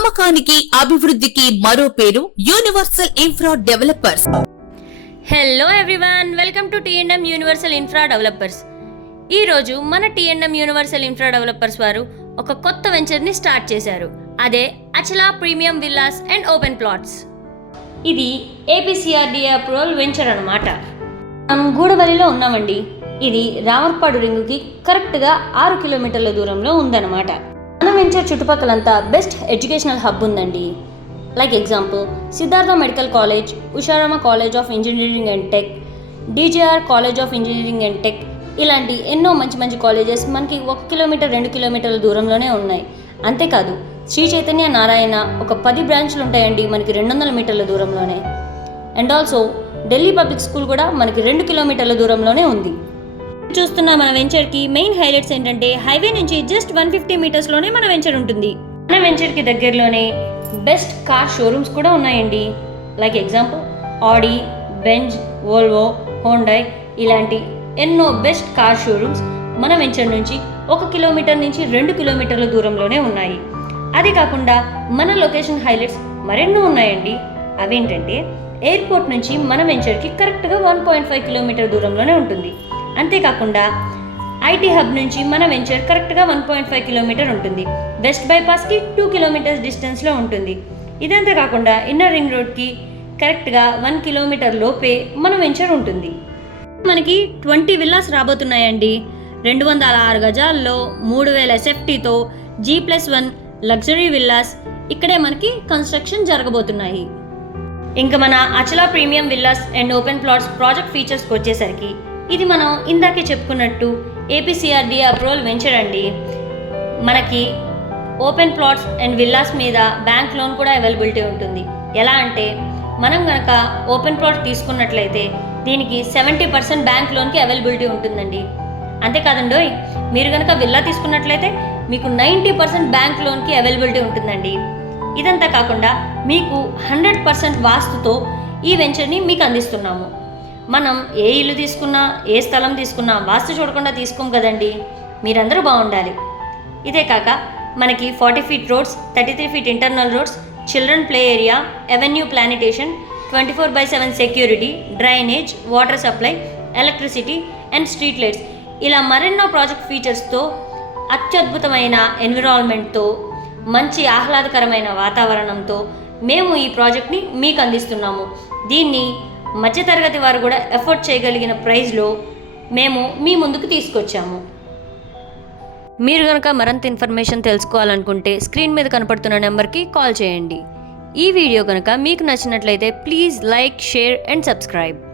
నమ్మకానికి అభివృద్ధికి మరో పేరు universal infra developers. Hello everyone, welcome to TMM universal infra developers. ఈ రోజు మన టీఎంఎం యూనివర్సల్ ఇన్ఫ్రా డెవలపర్స్ వారు ఒక కొత్త వెంచర్ ని స్టార్ట్ చేశారు. అదే అచలా premium villas and open plots. ఇది ఏపీసీఆర్డీఏ అప్రూవల్ వెంచర్ అన్నమాట. మనం గూడవల్లిలో ఉన్నామండి. ఇది రామర్పాడు రింగుకి కరెక్ట్గా 6 కిలోమీటర్ల దూరంలో ఉందన్నమాట. మన వెంచర్ చుట్టుపక్కలంతా బెస్ట్ ఎడ్యుకేషనల్ హబ్ ఉందండి. Like example Siddhartha medical college, Usharama college of engineering and tech, DJR college of engineering and tech, ఇలాంటి ఎన్నో మంచి మంచి కాలేజెస్ మనకి 1 కిలోమీటర్ 2 కిలోమీటర్ల దూరంలోనే ఉన్నాయి. అంతేకాదు శ్రీ చైతన్య నారాయణ ఒక 10 బ్రాంచ్లు ఉంటాయండి మనకి 200 మీటర్ల దూరంలోనే. And also Delhi public school కూడా మనకి 2 కిలోమీటర్ల దూరంలోనే ఉంది. చూస్తున్న మన వెంచర్కి మెయిన్ హైలైట్స్ ఏంటంటే హైవే నుంచి జస్ట్ 150 మీటర్స్లోనే మన వెంచర్ ఉంటుంది. మన వెంచర్కి దగ్గరలోనే బెస్ట్ కార్ షోరూమ్స్ కూడా ఉన్నాయండి. లైక్ ఎగ్జాంపుల్ ఆడి, బెంజ్, వోల్వో, హోండాయ్ ఇలాంటి ఎన్నో బెస్ట్ కార్ షోరూమ్స్ మన వెంచర్ నుంచి 1 కిలోమీటర్ నుంచి 2 కిలోమీటర్ల దూరంలోనే ఉన్నాయి. అది కాకుండా మన లొకేషన్ హైలైట్స్ మరెన్నో ఉన్నాయండి. అవేంటంటే ఎయిర్పోర్ట్ నుంచి మన వెంచర్కి కరెక్ట్గా 1.5 కిలోమీటర్ దూరంలోనే ఉంటుంది. అంతేకాకుండా ఐటీ హబ్ నుంచి మన వెంచర్ కరెక్ట్గా 1.5 కిలోమీటర్ ఉంటుంది. వెస్ట్ బైపాస్కి 2 కిలోమీటర్స్ డిస్టెన్స్లో ఉంటుంది. ఇదంతా కాకుండా ఇన్నర్ రింగ్ రోడ్కి కరెక్ట్గా 1 కిలోమీటర్ లోపే మన వెంచర్ ఉంటుంది. మనకి 20 విల్లాస్ రాబోతున్నాయండి. 206 గజాల్లో 3000 ఎస్ఎఫ్టీతో G+1 లగ్జరీ విల్లాస్ ఇక్కడే మనకి కన్స్ట్రక్షన్ జరగబోతున్నాయి. ఇంకా మన అచలా premium villas and open plots project ఫీచర్స్కి వచ్చేసరికి ఇది మనం ఇందాకే చెప్పుకున్నట్టు ఏపీసీఆర్డీఏ అప్రూవల్ వెంచర్ అండి. మనకి ఓపెన్ ప్లాట్స్ అండ్ విల్లాస్ మీద బ్యాంక్ లోన్ కూడా అవైలబిలిటీ ఉంటుంది. ఎలా అంటే మనం కనుక ఓపెన్ ప్లాట్ తీసుకున్నట్లయితే దీనికి 70% బ్యాంక్ లోన్కి అవైలబిలిటీ ఉంటుందండి. అంతేకాదండోయ్, మీరు కనుక విల్లా తీసుకున్నట్లయితే మీకు 90% బ్యాంక్ లోన్కి అవైలబిలిటీ ఉంటుందండి. ఇదంతా కాకుండా మీకు 100% వాస్తుతో ఈ వెంచర్ని మీకు అందిస్తున్నాము. మనం ఏ ఇల్లు తీసుకున్నా ఏ స్థలం తీసుకున్నా వాస్తు చూడకుండా తీసుకోం కదండి. మీరందరూ బాగుండాలి. ఇదే కాక మనకి 40 feet roads, 33 feet internal roads, children play area, avenue plantation, 24/7 security, drainage, water supply, electricity and street lights ఇలా మరెన్నో ప్రాజెక్ట్ ఫీచర్స్తో అత్యద్భుతమైన ఎన్విరాన్మెంట్తో మంచి ఆహ్లాదకరమైన వాతావరణంతో మేము ఈ ప్రాజెక్ట్ని మీకు అందిస్తున్నాము. దీన్ని మధ్యతరగతి వారు కూడా ఎఫోర్డ్ చేయగలిగిన ప్రైస్లో మేము మీ ముందుకు తీసుకొచ్చాము. మీరు కనుక మరింత ఇన్ఫర్మేషన్ తెలుసుకోవాలనుకుంటే స్క్రీన్ మీద కనపడుతున్న నెంబర్కి కాల్ చేయండి. ఈ వీడియో కనుక మీకు నచ్చినట్లయితే please like, share and subscribe.